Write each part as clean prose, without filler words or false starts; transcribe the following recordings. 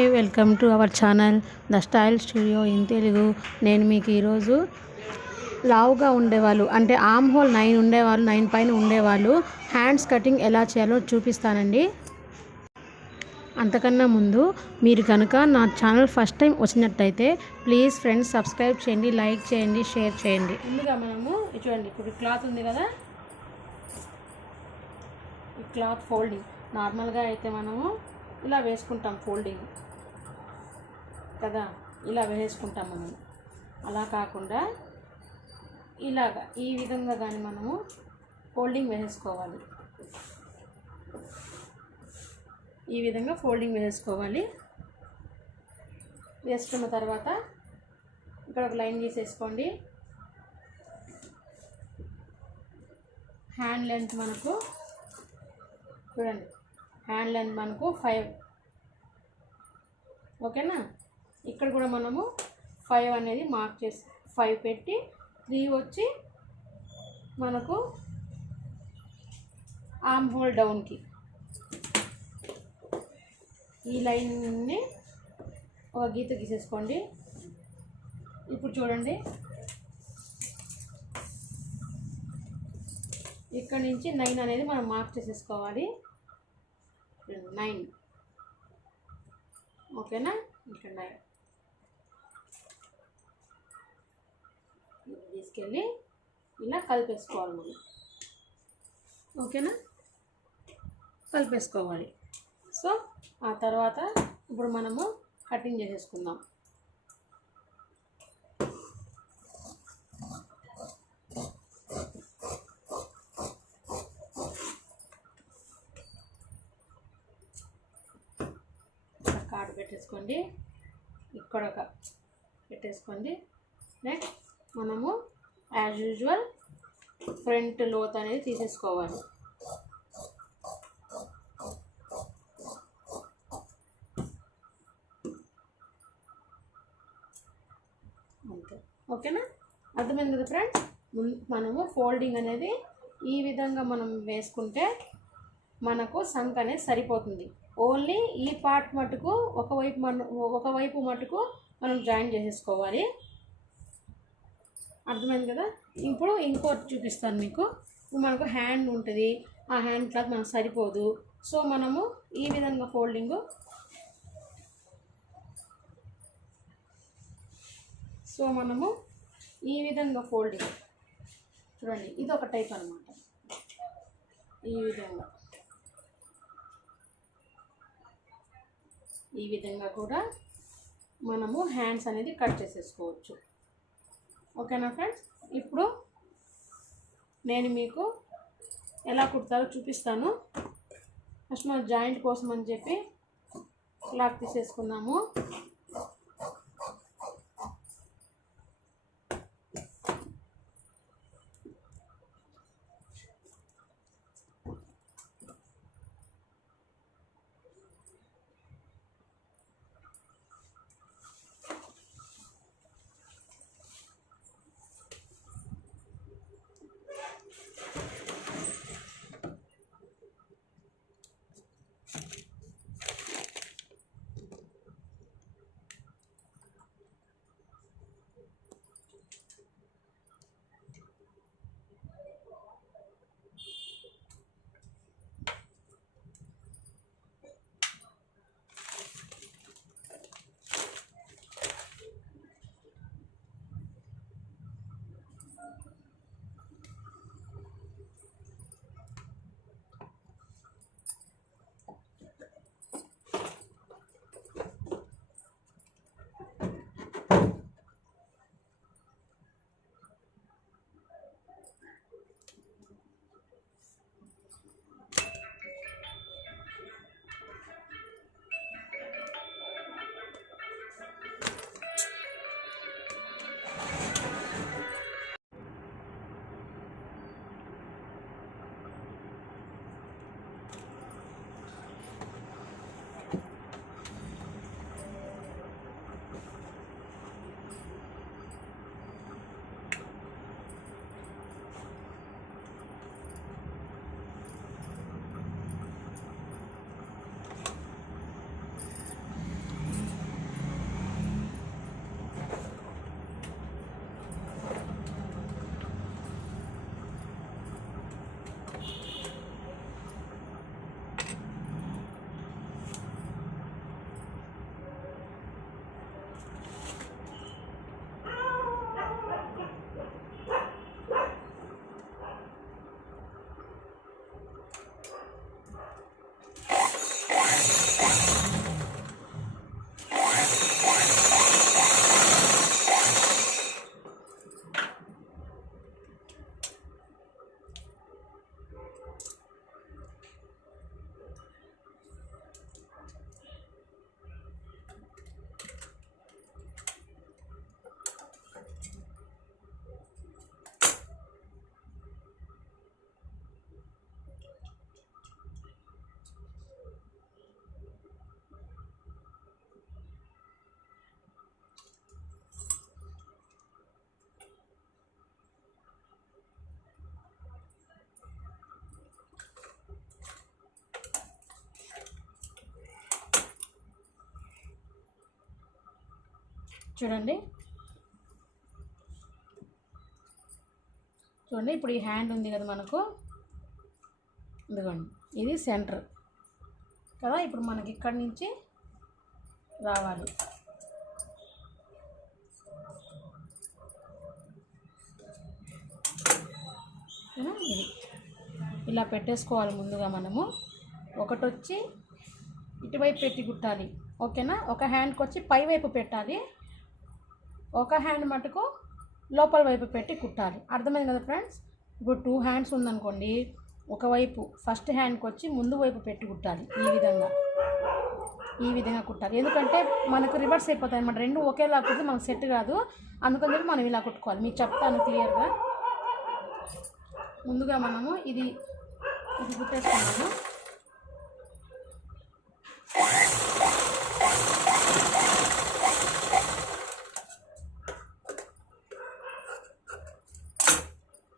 Hi welcome to our channel the style studio in Telugu. నేను మీకు ఈరోజు లావుగా ఉండేవాళ్ళు అంటే ఆర్మ్ హోల్ 9 ఉండేవాళ్ళు, 9 పైన ఉండేవాళ్ళు హ్యాండ్స్ కటింగ్ ఎలా చేయాలో చూపిస్తానండి. అంతకన్నా ముందు మీరు కనుక నా ఛానల్ ఫస్ట్ టైం వచ్చినట్టయితే ప్లీజ్ ఫ్రెండ్స్ సబ్స్క్రైబ్ చేయండి, లైక్ చేయండి, షేర్ చేయండి. ముందుగా మనము చూడండి, ఇప్పుడు క్లాత్ ఉంది కదా, ఈ క్లాత్ ఫోల్డింగ్ నార్మల్గా అయితే మనము ఇలా వేసుకుంటాం, ఫోల్డింగ్ కదా, ఇలా వేసుకుంటాం మనం. అలా కాకుండా ఇలాగా ఈ విధంగా కానీ మనము ఫోల్డింగ్ వేసుకోవాలి. ఈ విధంగా ఫోల్డింగ్ వేసుకోవాలి. వేసుకున్న తర్వాత ఇక్కడ ఒక లైన్ తీసేసుకోండి. హ్యాండ్ లెంత్ మనకు చూడండి, హ్యాండ్ లెంత్ మనకు 5, ఓకేనా. ఇక్కడ కూడా మనము 5 అనేది మార్క్ చేసి 5 పెట్టి 3 వచ్చి మనకు ఆర్మ్ హోల్ డౌన్కి ఈ లైన్ని ఒక గీత గీసేసుకోండి. ఇప్పుడు చూడండి, ఇక్కడ నుంచి 9 అనేది మనం మార్క్ చేసేసుకోవాలి. 9, ఓకేనా. ఇక్కడ 9 తీసుకెళ్ళి ఇలా కలిపేసుకోవాలి మనం, ఓకేనా. కలిపేసుకోవాలి. సో ఆ తర్వాత ఇప్పుడు మనము కటింగ్ చేసేసుకుందాం. కార్డు పెట్టేసుకోండి, ఇక్కడ ఒక పెట్టేసుకోండి. నెక్స్ట్ మనము యాజ్ యూజువల్ ఫ్రంట్ లోత్ అనేది తీసేసుకోవాలి. అంతే, ఓకేనా. అర్థమైంది కదా ఫ్రెండ్స్. మనము ఫోల్డింగ్ అనేది ఈ విధంగా మనం వేసుకుంటే మనకు సంక్ అనేది సరిపోతుంది. ఓన్లీ ఈ పార్ట్ మటుకు ఒకవైపు మటుకు మనం జాయిన్ చేసేసుకోవాలి. అర్థమైంది కదా. ఇప్పుడు ఇంకోటి చూపిస్తాను మీకు. మనకు హ్యాండ్ ఉంటుంది, ఆ హ్యాండ్ క్లాత్ మనకు సరిపోదు. సో మనము ఈ విధంగా ఫోల్డింగ్, చూడండి, ఇది ఒక టైప్ అన్నమాట. ఈ విధంగా కూడా మనము హ్యాండ్స్ అనేది కట్ చేసేసుకోవచ్చు, ఓకేనా ఫ్రెండ్స్. ఇప్పుడు నేను మీకు ఎలా కుడతారో చూపిస్తాను. ఫస్ట్ మనం జాయింట్ కోసం అని చెప్పి క్లాత్ తీసేసుకున్నాము. చూడండి ఇప్పుడు ఈ హ్యాండ్ ఉంది కదా మనకు, ఇదిగోండి ఇది సెంటర్ కదా. ఇప్పుడు మనకి ఇక్కడి నుంచి రావాలి. ఇది ఇలా పెట్టేసుకోవాలి. ముందుగా మనము ఒకటి వచ్చి ఇటువైపు పెట్టి కుట్టాలి, ఓకేనా. ఒక హ్యాండ్కి వచ్చి పై వైపు పెట్టాలి, ఒక హ్యాండ్ మటుకు లోపల వైపు పెట్టి కుట్టాలి. అర్థమైంది కదా ఫ్రెండ్స్. ఇప్పుడు 2 హ్యాండ్స్ ఉందనుకోండి, ఒకవైపు ఫస్ట్ హ్యాండ్కి వచ్చి ముందు వైపు పెట్టి కుట్టాలి. ఈ విధంగా కుట్టాలి. ఎందుకంటే మనకు రివర్స్ అయిపోతాయి అన్నమాట. రెండు ఒకేలా కుడితే మనకు సెట్ కాదు. అందుకని చెప్పి మనం ఇలా కుట్టుకోవాలి. మీకు చెప్తాను క్లియర్గా. ముందుగా మనము ఇది కుట్టేసుకున్నాము.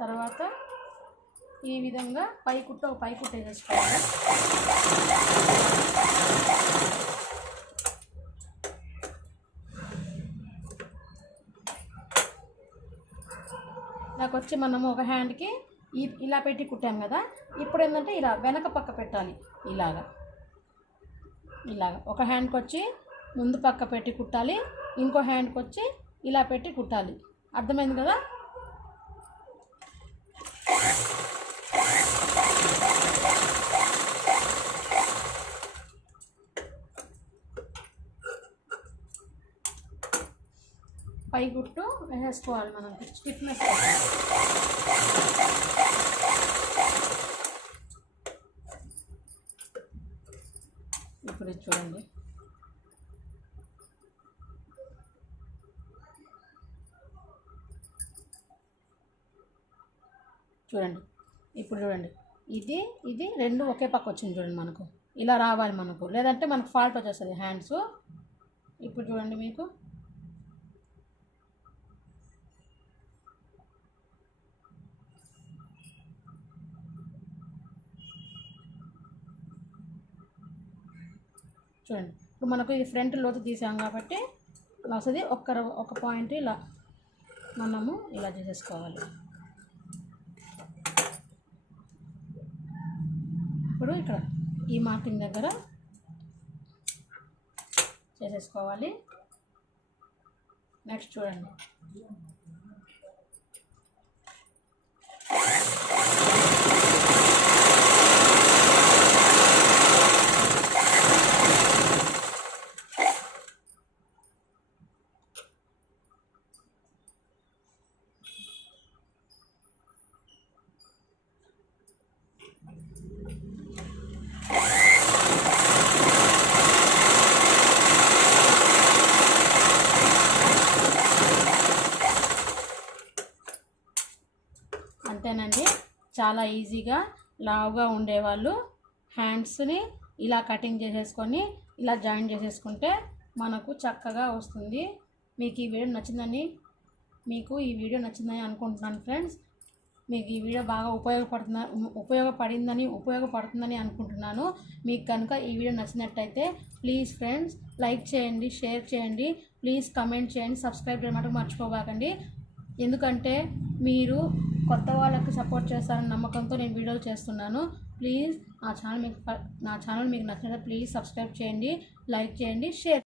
తర్వాత ఈ విధంగా పై కుట్ట వేసేసుకోవాలి. నాకు వచ్చి మనము ఒక హ్యాండ్కి ఇలా పెట్టి కుట్టాం కదా. ఇప్పుడు ఏంటంటే ఇలా వెనక పక్క పెట్టాలి. ఇలాగా ఒక హ్యాండ్కి వచ్చి ముందు పక్క పెట్టి కుట్టాలి, ఇంకో హ్యాండ్కి వచ్చి ఇలా పెట్టి కుట్టాలి. అర్థమైంది కదా. పై గుట్టు వేసేసుకోవాలి మనం, స్టిఫ్నెస్. ఇప్పుడు చూడండి, ఇప్పుడు చూడండి, ఇది రెండు ఒకే పక్క వచ్చింది చూడండి. మనకు ఇలా రావాలి మనకు, లేదంటే మనకు ఫాల్ట్ వచ్చేస్తుంది హ్యాండ్స్. ఇప్పుడు చూడండి, మీకు చూడండి. ఇప్పుడు మనకు ఇది ఫ్రంట్ లోతు తీసాం కాబట్టి ఇలా వస్తుంది. ఒక పాయింట్ ఇలా మనము ఇలా చేసేసుకోవాలి. ఇప్పుడు ఇక్కడ ఈ మార్కింగ్ దగ్గర చేసేసుకోవాలి. నెక్స్ట్ చూడండి, అంతేనండి. చాలా ఈజీగా లావుగా ఉండేవాళ్ళు హ్యాండ్స్ని ఇలా కటింగ్ చేసేసుకొని ఇలా జాయిన్ చేసేసుకుంటే మనకు చక్కగా వస్తుంది. మీకు ఈ వీడియో నచ్చిందని అనుకుంటున్నాను ఫ్రెండ్స్. మీకు ఈ వీడియో బాగా ఉపయోగపడుతుందని అనుకుంటున్నాను. మీకు కనుక ఈ వీడియో నచ్చినట్టయితే ప్లీజ్ ఫ్రెండ్స్ లైక్ చేయండి, షేర్ చేయండి, ప్లీజ్ కమెంట్ చేయండి, సబ్స్క్రైబ్ చేయడం మర్చిపోబాకండి. ఎందుకంటే మీరు కొత్త వాళ్ళకి సపోర్ట్ చేస్తారని నమ్మకంతో నేను వీడియోలు చేస్తున్నాను. ప్లీజ్ నా ఛానల్ మీకు నచ్చినట్లయితే ప్లీజ్ సబ్స్క్రైబ్ చేయండి, లైక్ చేయండి, షేర్